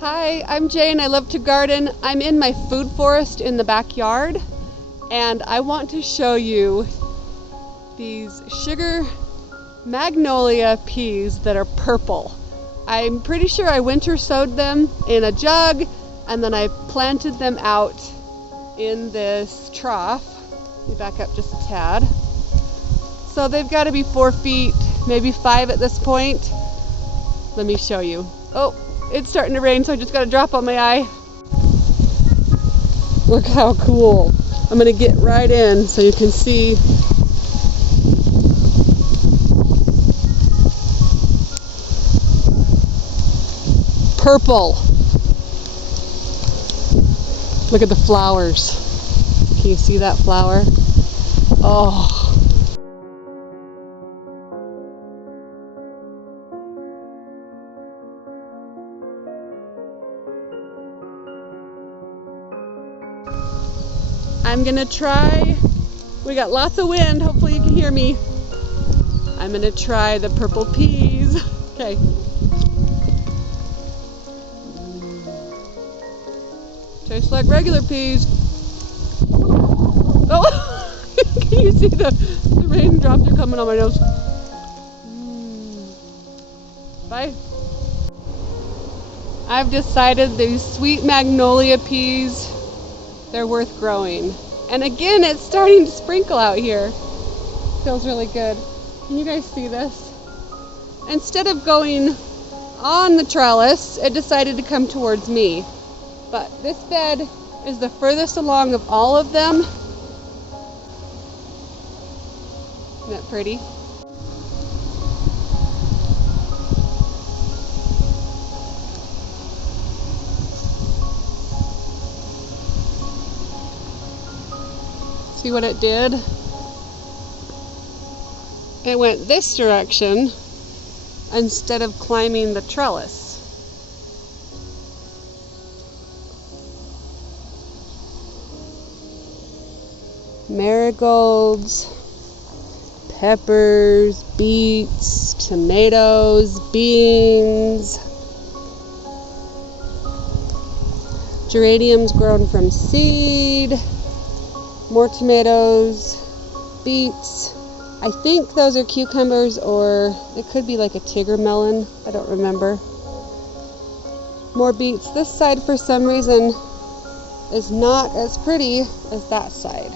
Hi, I'm Jane. I love to garden. I'm in my food forest in the backyard, and I want to show you these sugar magnolia peas that are purple. I'm pretty sure I winter sowed them in a jug, and then I planted them out in this trough. Let me back up just a tad. So they've got to be 4 feet, maybe 5 at this point. Let me show you. Oh, it's starting to rain, so I just got a drop on my eye. Look how cool. I'm gonna get right in so you can see. Purple. Look at the flowers. Can you see that flower? Oh. I'm gonna try, we got lots of wind, hopefully you can hear me. I'm gonna try the purple peas. Okay. Tastes like regular peas. Oh, can you see the raindrops are coming on my nose? Bye. I've decided these sweet magnolia peas, they're worth growing. And again, it's starting to sprinkle out here. Feels really good. Can you guys see this? Instead of going on the trellis, it decided to come towards me. But this bed is the furthest along of all of them. Isn't that pretty? See what it did? It went this direction instead of climbing the trellis. Marigolds, peppers, beets, tomatoes, beans, geraniums grown from seed, more tomatoes, beets. I think those are cucumbers, or it could be like a tiger melon. I don't remember. More beets. This side, for some reason, is not as pretty as that side.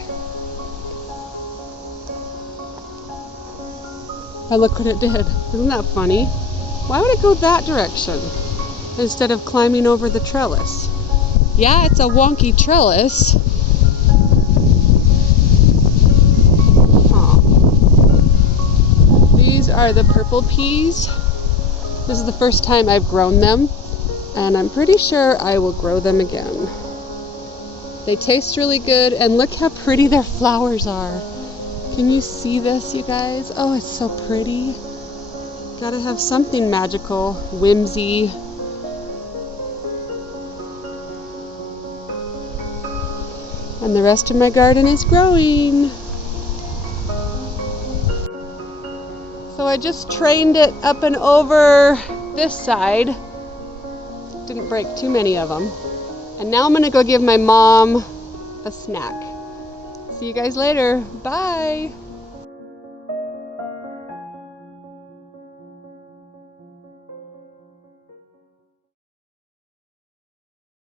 Oh, look what it did. Isn't that funny? Why would it go that direction instead of climbing over the trellis? Yeah, it's a wonky trellis. Huh. These are the purple peas. This is the first time I've grown them, and I'm pretty sure I will grow them again. They taste really good, and look how pretty their flowers are. Can you see this, you guys? Oh, it's so pretty. Gotta have something magical, whimsy. And the rest of my garden is growing. So I just trained it up and over this side. Didn't break too many of them. And now I'm gonna go give my mom a snack. See you guys later. Bye.